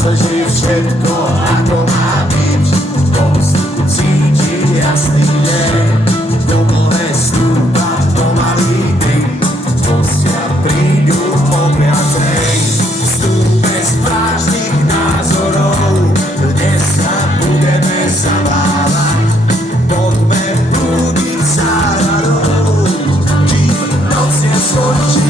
sa žije všetko ako má byť. Po vzduchu cítiť jasný deň, do dlhé stúpa pomalý dym. Hostia prídu opiatej, vstup bez vážnych názorov. Dnes sa budeme zabávať, poďme blúdiť záhradou, kým noc neskončí.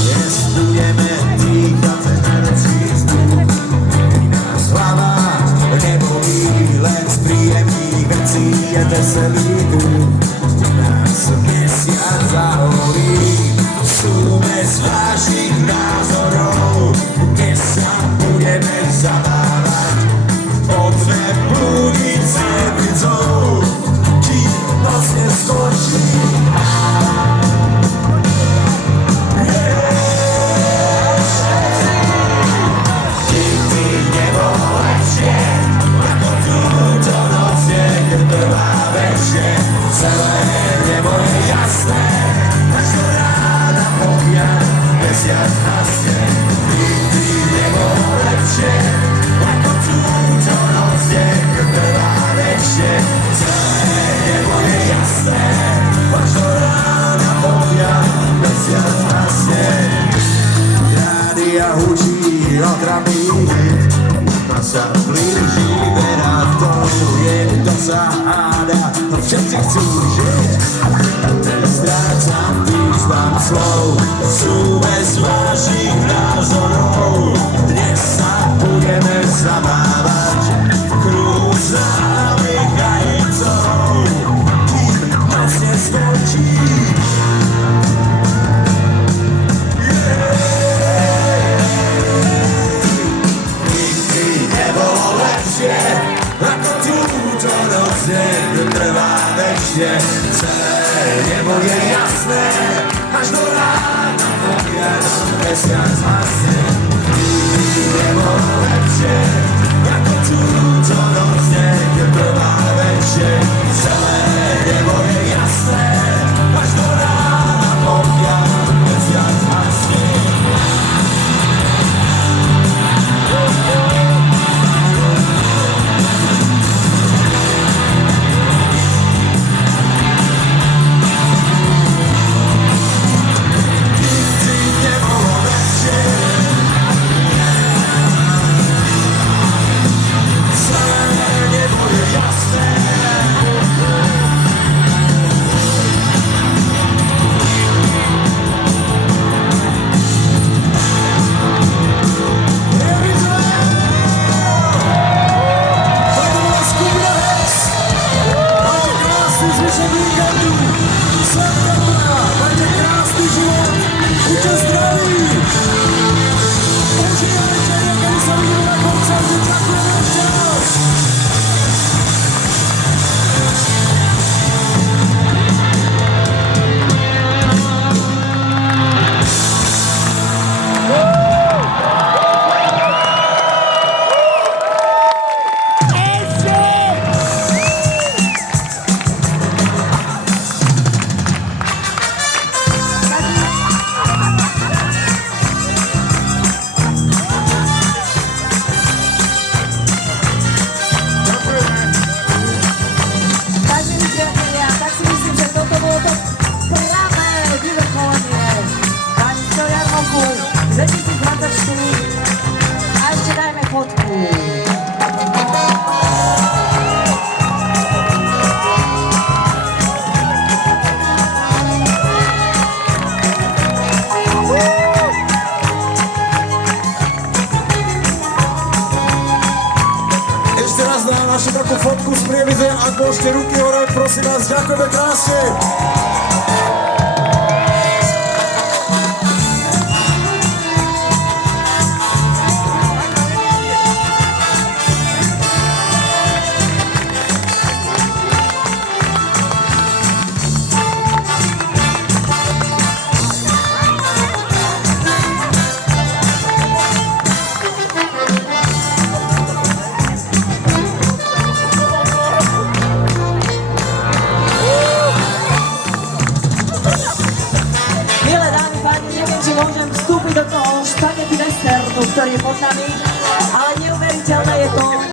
Dnes budeme dýchať mŕtvý vzduch, i nás hlava nebolí, len z príjemných vecí je veselý duch. Nás mesiac zaholí, sú bez vážnych názorov. Dnes sa budeme zabávať, poďme blúdiť zebricou, kým noc neskončí. Nikdy nebolo lepšie, ako túto noc trvá večne. Celé nebo je jasné, až do rána pokiaľ mesiac hasne. Nikdy nebolo lepšie, ako túto noc trvá večne. Celé nebo je jasné, až do rána pokiaľ mesiac hasne. Rádia hučí otravný hit, a sa blíži vera, to je kto sa háda, a všetci chcú žiť. Nestrácam význam slov, sú bez vážnych názorov. Dnes sa budeme zabávať v kruhu známych hajcov, kým noc neskončí. Ako túto noc trvá večne. Celé nebo je jasné, až do rána pokiaľ mesiac hasne. Nikdy nebolo lepšie, ako túto noc trvá večne. Celé nebo je jasné, až do rána pokiaľ mesiac hasne. Našu takú fotku s prievidem, ak môžete ruky hore, prosím vás, ďakujeme krásne. do toho špagety westernu, ktorý je pod nami.